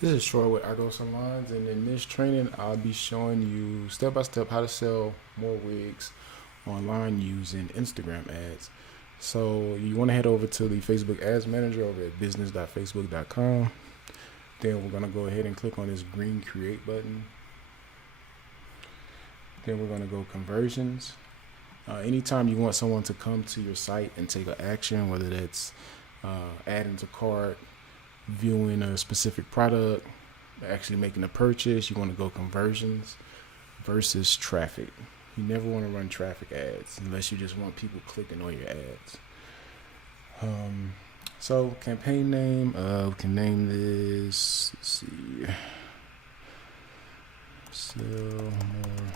This is Troy with Argo Salons, and in this training, I'll be showing you step by step how to sell more wigs online using Instagram ads. So you want to head over to the Facebook Ads Manager over at business.facebook.com. Then we're going to go ahead and click on this green Create button. Then we're going to go Conversions. Anytime you want someone to come to your site and take an action, whether that's adding to cart, viewing a specific product, actually making a purchase, you want to go conversions versus traffic. You never want to run traffic ads unless you just want people clicking on your ads. So campaign name, we can name this, let's see, sell more.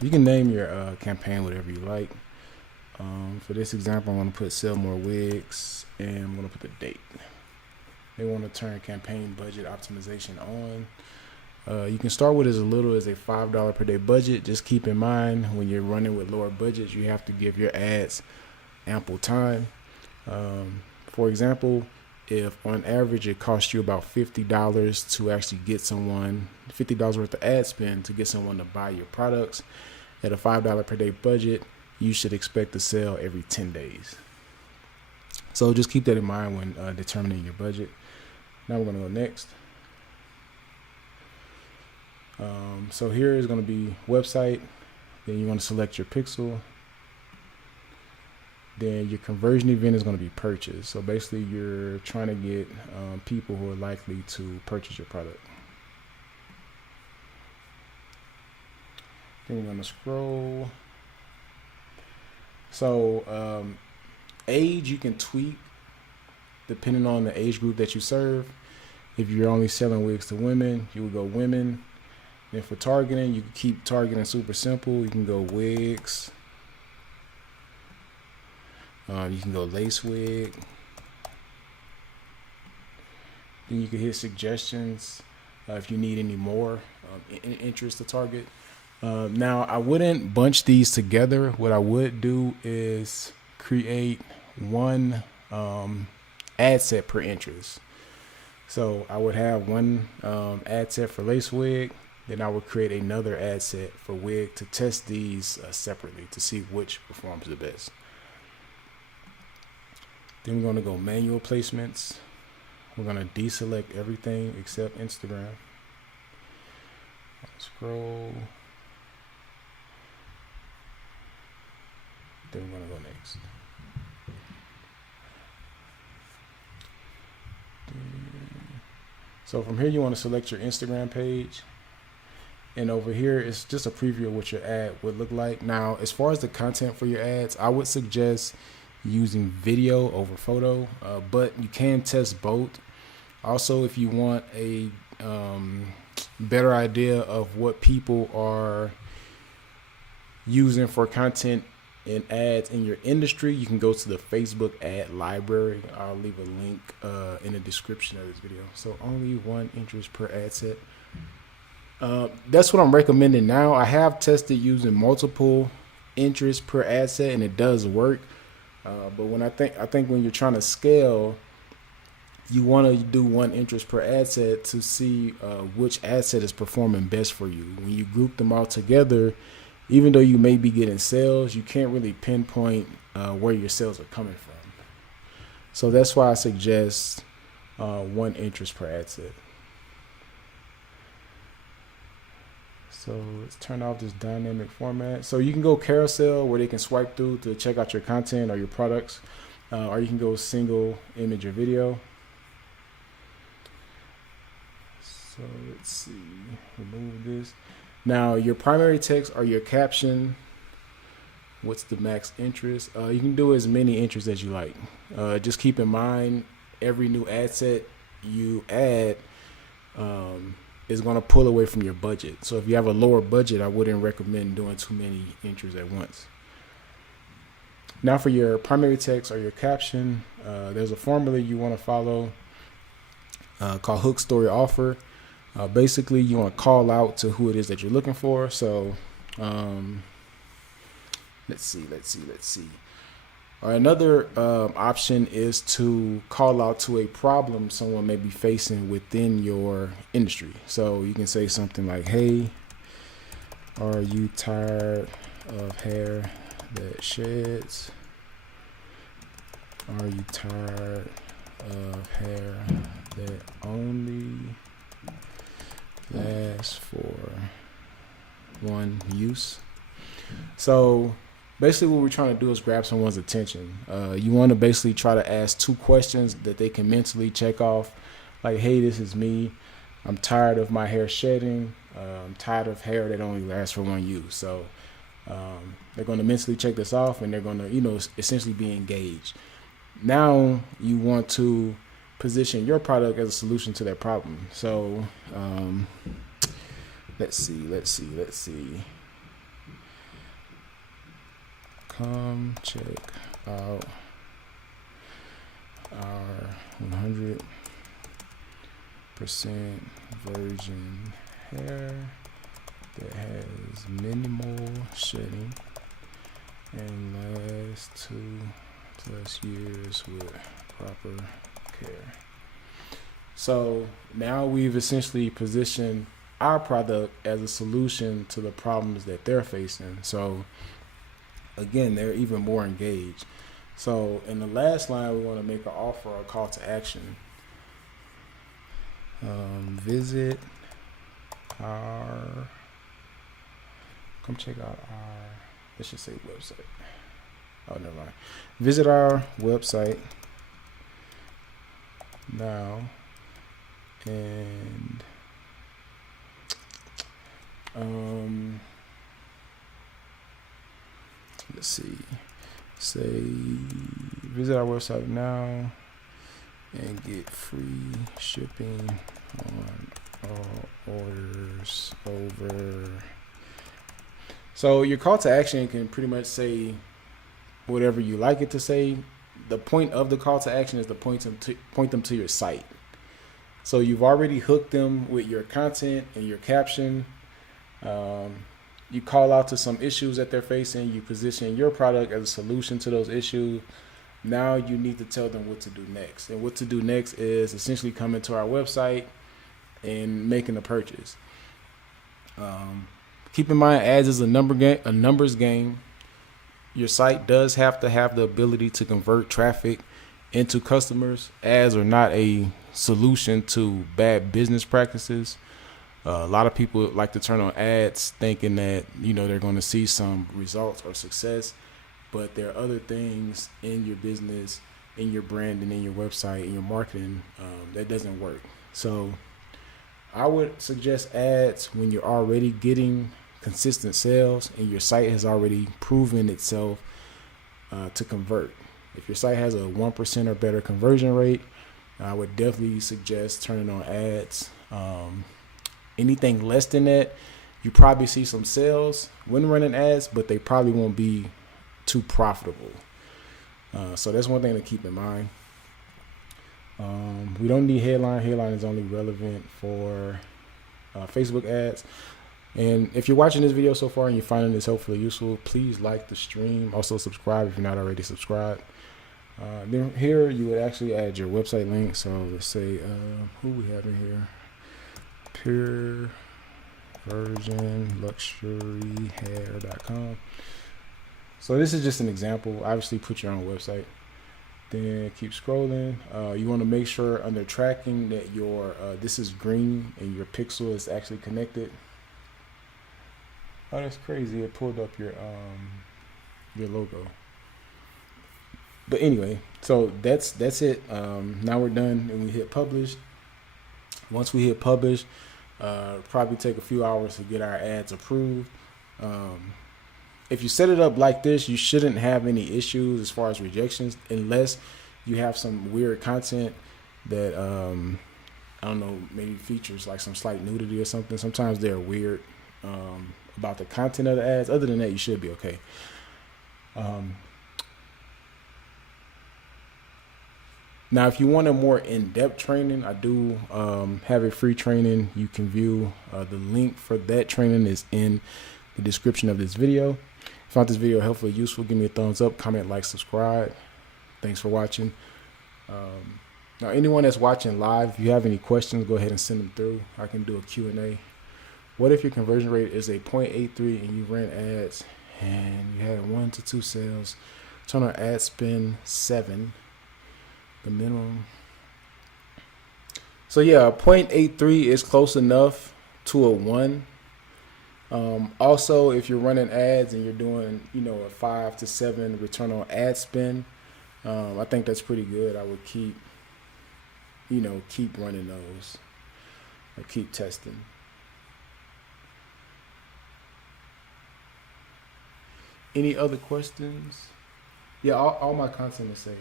You can name your campaign whatever you like. For this example, I'm going to put sell more wigs, and I'm going to put the date. They want to turn campaign budget optimization on. You can start with as little as a $5 per day budget. Just keep in mind when you're running with lower budgets, you have to give your ads ample time. For example, if on average it costs you about $50 to actually get someone, $50 worth of ad spend to get someone to buy your products at a $5 per day budget, you should expect to sell every 10 days. So just keep that in mind when determining your budget. Now we're going to go next. So here is going to be website. Then you want to select your pixel. Then your conversion event is going to be purchase. So basically you're trying to get people who are likely to purchase your product. Then we're going to scroll. So age you can tweak depending on the age group that you serve. If you're only selling wigs to women, you would go women. And for targeting, you can keep targeting super simple. You can go wigs. You can go lace wig. Then you can hit suggestions if you need any more interest to target. Now, I wouldn't bunch these together. What I would do is create one ad set per interest. So I would have one ad set for lace wig, then I would create another ad set for wig to test these separately to see which performs the best. Then we're going to go manual placements. We're going to deselect everything except Instagram. Scroll. Then we're going to go next. So from here, you want to select your Instagram page. And over here, it's just a preview of what your ad would look like. Now, as far as the content for your ads, I would suggest using video over photo, but you can test both. Also, if you want a better idea of what people are using for content and ads in your industry, you can go to the Facebook ad library. I'll leave a link in the description of this video. So only one interest per ad set. That's what I'm recommending now. I have tested using multiple interests per ad set, and it does work. But when I think when you're trying to scale, you want to do one interest per ad set to see which ad set is performing best for you. When you group them all together, even though you may be getting sales, you can't really pinpoint where your sales are coming from. So that's why I suggest one interest per ad set. So let's turn off this dynamic format. So you can go carousel where they can swipe through to check out your content or your products, or you can go single image or video. So let's see, remove this. Now your primary text or your caption, what's the max interest? You can do as many interests as you like. Just keep in mind every new ad set you add is going to pull away from your budget. So if you have a lower budget, I wouldn't recommend doing too many interests at once. Now for your primary text or your caption, there's a formula you want to follow called hook, story, offer. Basically, you want to call out to who it is that you're looking for. So let's see. Or another option is to call out to a problem someone may be facing within your industry. So you can say something like, "Hey, are you tired of hair that sheds? Are you tired of hair that only lasts for one use?" So basically what we're trying to do is grab someone's attention. You want to basically try to ask 2 questions that they can mentally check off. Like, "Hey, this is me. I'm tired of my hair shedding. I'm tired of hair that only lasts for one use." So they're going to mentally check this off, and they're going to, essentially be engaged. Now you want to position your product as a solution to that problem. So let's see. Come check out our 100% virgin hair that has minimal shedding and lasts 2+ years with proper care. So now we've essentially positioned our product as a solution to the problems that they're facing. So again, they're even more engaged. So in the last line, we want to make an offer or a call to action. Come check out our, let's just say website. Oh, never mind. Visit our website now and let's see. Say visit our website now and get free shipping on all orders over. So your call to action can pretty much say whatever you like it to say. The point of the call to action is to point them to your site. So you've already hooked them with your content and your caption. You call out to some issues that they're facing. You position your product as a solution to those issues. Now you need to tell them what to do next. And what to do next is essentially coming to our website and making a purchase. Keep in mind, ads is a numbers game. Your site does have to have the ability to convert traffic into customers. Ads are not a solution to bad business practices. A lot of people like to turn on ads thinking that, they're going to see some results or success, but there are other things in your business, in your brand, and in your website, in your marketing, that doesn't work. So I would suggest ads when you're already getting consistent sales and your site has already proven itself to convert. If your site has a 1% or better conversion rate, I would definitely suggest turning on ads. Anything less than that, you probably see some sales when running ads, but they probably won't be too profitable. So that's one thing to keep in mind. We don't need headline. Headline is only relevant for Facebook ads. And if you're watching this video so far and you're finding this hopefully useful, please like the stream. Also subscribe if you're not already subscribed. Then here you would actually add your website link. So let's say who we have in here. Pure virgin luxury hair.com. So this is just an example. Obviously put your own website. Then keep scrolling. You want to make sure under tracking that your this is green and your pixel is actually connected. Oh, that's crazy. It pulled up your logo. But anyway, so that's it. Now we're done and we hit publish. Once we hit publish, probably take a few hours to get our ads approved. If you set it up like this, you shouldn't have any issues as far as rejections, unless you have some weird content that, I don't know, maybe features like some slight nudity or something. Sometimes they're weird about the content of the ads. Other than that, you should be okay. Now, if you want a more in-depth training, I do have a free training you can view. The link for that training is in the description of this video. If you found this video helpful or useful, give me a thumbs up, comment, like, subscribe. Thanks for watching. Now, anyone that's watching live, if you have any questions, go ahead and send them through. I can do a Q&A. What if your conversion rate is a 0.83 and you ran ads and you had 1 to 2 sales? Return on ad spend 7, the minimum. So yeah, 0.83 is close enough to a 1. Also, if you're running ads and you're doing, a 5 to 7 return on ad spend, I think that's pretty good. I would keep running those or keep testing. Any other questions? Yeah, all my content is saved.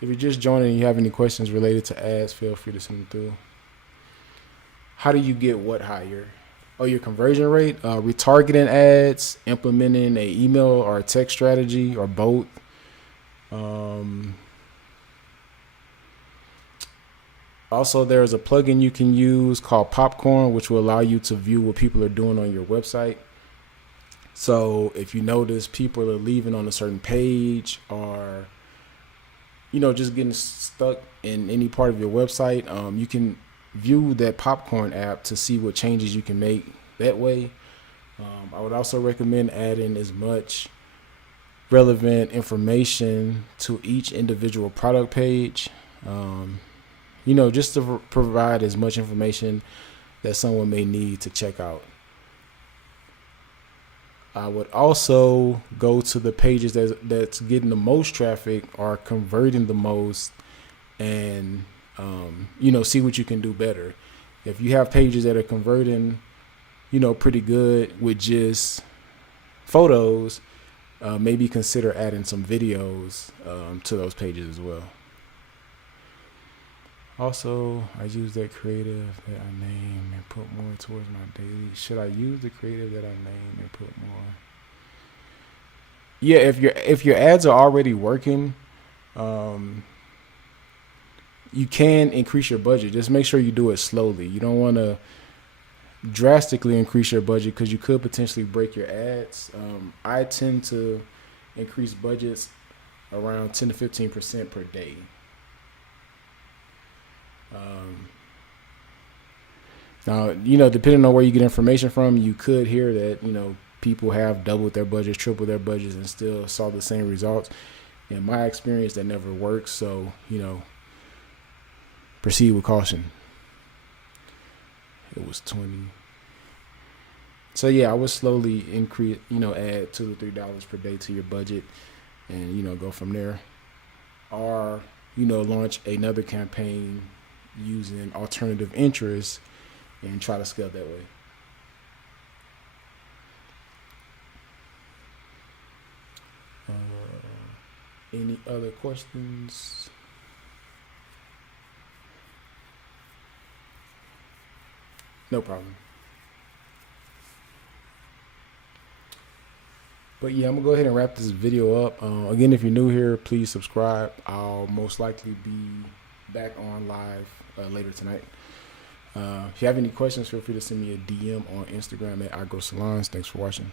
If you're just joining and you have any questions related to ads, feel free to send them through. How do you get what higher? Oh, your conversion rate, retargeting ads, implementing a email or a text strategy, or both. Also, there's a plugin you can use called Popcorn, which will allow you to view what people are doing on your website. So if you notice people are leaving on a certain page, or just getting stuck in any part of your website, you can view that Popcorn app to see what changes you can make that way. I would also recommend adding as much relevant information to each individual product page, just to provide as much information that someone may need to check out. I would also go to the pages that's getting the most traffic or converting the most, and see what you can do better. If you have pages that are converting, pretty good with just photos, maybe consider adding some videos to those pages as well. Also, I use that creative that I name and put more towards my daily. Should I use the creative that I name and put more? Yeah, if your ads are already working, you can increase your budget. Just make sure you do it slowly. You don't want to drastically increase your budget because you could potentially break your ads. I tend to increase budgets around 10 to 15% per day. Now, depending on where you get information from, you could hear that, people have doubled their budgets, tripled their budgets, and still saw the same results. In my experience, that never works. So, proceed with caution. It was 20. So yeah, I would slowly increase, add $2 to $3 per day to your budget, and, go from there. Or, launch another campaign using alternative interests and try to scale that way. Any other questions? No problem. But yeah, I'm gonna go ahead and wrap this video up. Again, if you're new here, please subscribe. I'll most likely be back on live later tonight. If you have any questions, feel free to send me a DM on Instagram at iGrowSalons. Thanks for watching.